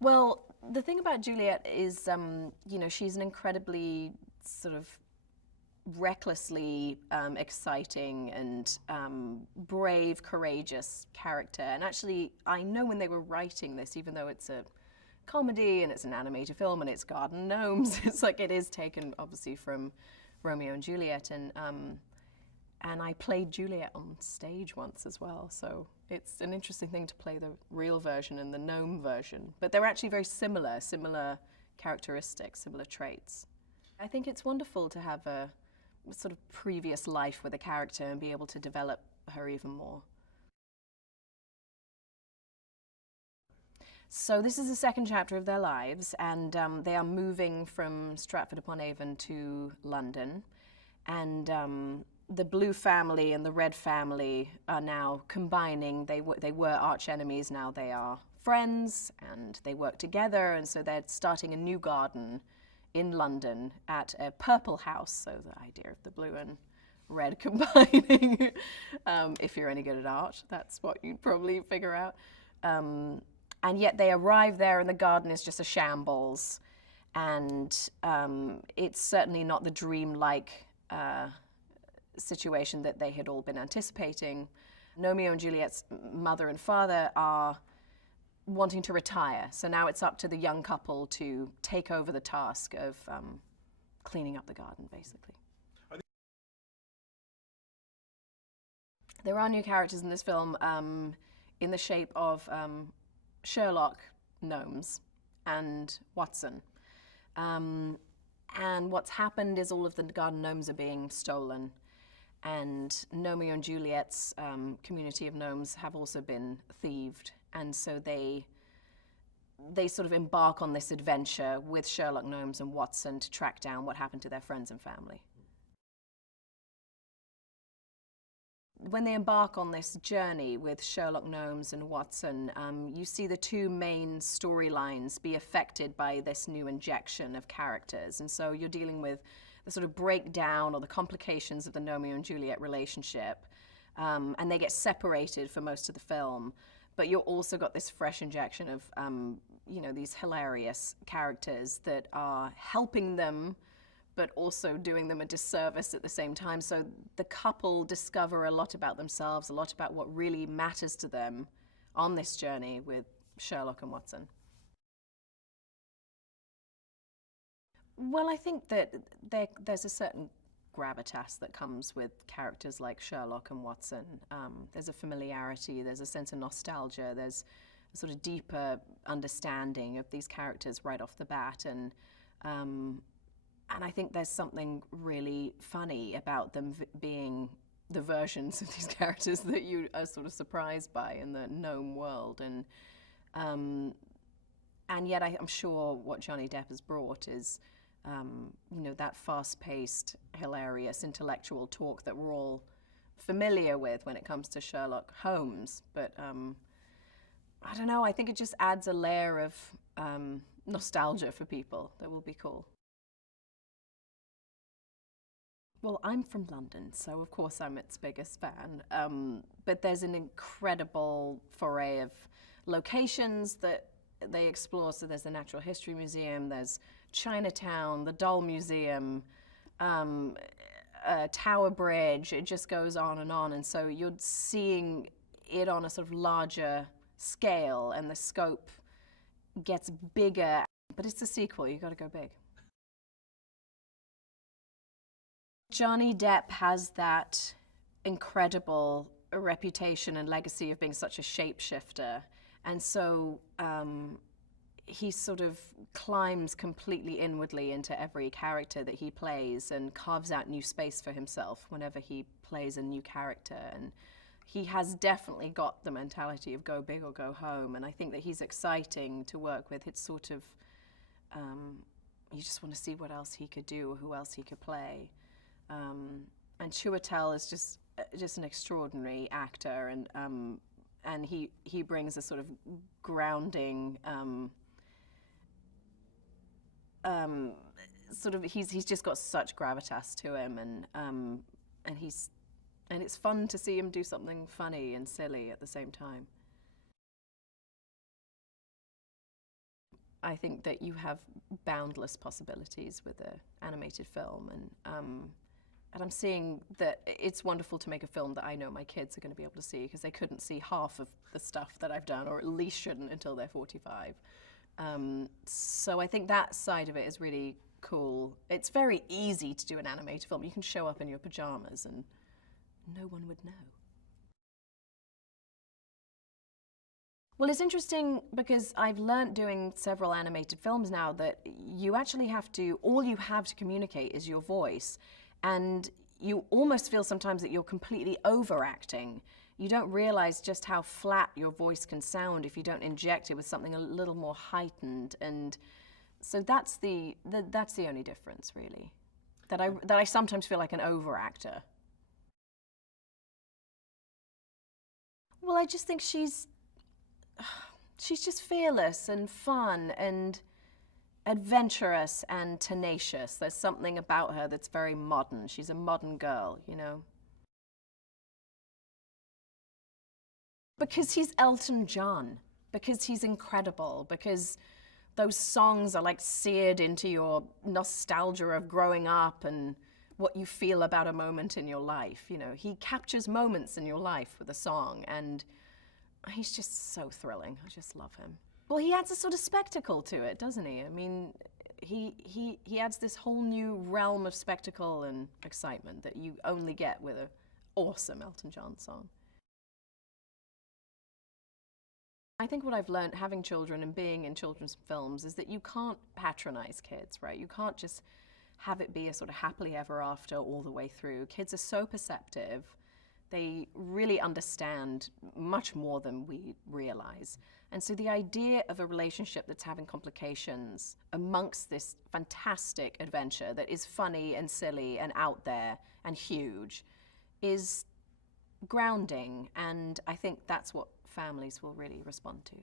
Well, the thing about Juliet is, she's an incredibly sort of recklessly exciting and brave, courageous character. And actually, I know when they were writing this, even though it's a comedy and it's an animated film and it's garden gnomes, it's like it is taken obviously from Romeo and Juliet. And I played Juliet on stage once as well, so it's an interesting thing to play the real version and the gnome version. But they're actually very similar characteristics, similar traits. I think it's wonderful to have a sort of previous life with a character and be able to develop her even more. So this is the second chapter of their lives, and they are moving from Stratford-upon-Avon to London, and the blue family and the red family are now combining. They were arch enemies, now they are friends, and they work together, and so they're starting a new garden in London at a purple house, so the idea of the blue and red combining. If you're any good at art, that's what you'd probably figure out. And yet they arrive there and the garden is just a shambles, and it's certainly not the dreamlike situation that they had all been anticipating. Gnomeo and Juliet's mother and father are wanting to retire, so now it's up to the young couple to take over the task of cleaning up the garden, basically. There are new characters in this film in the shape of Sherlock Gnomes and Watson. And what's happened is all of the garden gnomes are being stolen, and Gnomeo and Juliet's community of gnomes have also been thieved, and so they sort of embark on this adventure with Sherlock Gnomes and Watson to track down what happened to their friends and family. When they embark on this journey with Sherlock Gnomes and Watson, you see the two main storylines be affected by this new injection of characters. And so you're dealing with the sort of breakdown or the complications of the Gnomeo and Juliet relationship. And they get separated for most of the film. But you've also got this fresh injection of, these hilarious characters that are helping them but also doing them a disservice at the same time. So the couple discover a lot about themselves, a lot about what really matters to them on this journey with Sherlock and Watson. Well, I think that there's a certain gravitas that comes with characters like Sherlock and Watson. There's a familiarity, there's a sense of nostalgia, there's a sort of deeper understanding of these characters right off the bat. And I think there's something really funny about them being the versions of these characters that you are sort of surprised by in the gnome world. And yet I'm sure what Johnny Depp has brought is, that fast-paced, hilarious, intellectual talk that we're all familiar with when it comes to Sherlock Holmes. But I don't know, I think it just adds a layer of nostalgia for people that will be cool. Well, I'm from London, so of course I'm its biggest fan. But there's an incredible foray of locations that they explore. So there's the Natural History Museum, there's Chinatown, the Doll Museum, Tower Bridge. It just goes on. And so you're seeing it on a sort of larger scale, and the scope gets bigger. But it's a sequel, you've got to go big. Johnny Depp has that incredible reputation and legacy of being such a shapeshifter, and so he sort of climbs completely inwardly into every character that he plays and carves out new space for himself whenever he plays a new character. And he has definitely got the mentality of go big or go home, and I think that he's exciting to work with. It's sort of, you just want to see what else he could do or who else he could play. And Chiwetel is just an extraordinary actor, and he brings a sort of grounding, sort of he's just got such gravitas to him, and it's fun to see him do something funny and silly at the same time. I think that you have boundless possibilities with an animated film, and I'm seeing that it's wonderful to make a film that I know my kids are going to be able to see, because they couldn't see half of the stuff that I've done, or at least shouldn't until they're 45. So I think that side of it is really cool. It's very easy to do an animated film. You can show up in your pajamas and no one would know. Well, it's interesting because I've learnt doing several animated films now that you actually have to, all you have to communicate is your voice. And you almost feel sometimes that you're completely overacting. You don't realize just how flat your voice can sound if you don't inject it with something a little more heightened. And so that's the only difference, really. That I sometimes feel like an overactor. Well, I just think she's just fearless and fun and adventurous and tenacious. There's something about her that's very modern. She's a modern girl, you know. Because he's Elton John, because he's incredible, because those songs are like seared into your nostalgia of growing up and what you feel about a moment in your life. You know, he captures moments in your life with a song, and he's just so thrilling. I just love him. Well, he adds a sort of spectacle to it, doesn't he? I mean, he adds this whole new realm of spectacle and excitement that you only get with an awesome Elton John song. I think what I've learned having children and being in children's films is that you can't patronize kids, right? You can't just have it be a sort of happily ever after all the way through. Kids are so perceptive. They really understand much more than we realize. And so the idea of a relationship that's having complications amongst this fantastic adventure that is funny and silly and out there and huge is grounding, and I think that's what families will really respond to.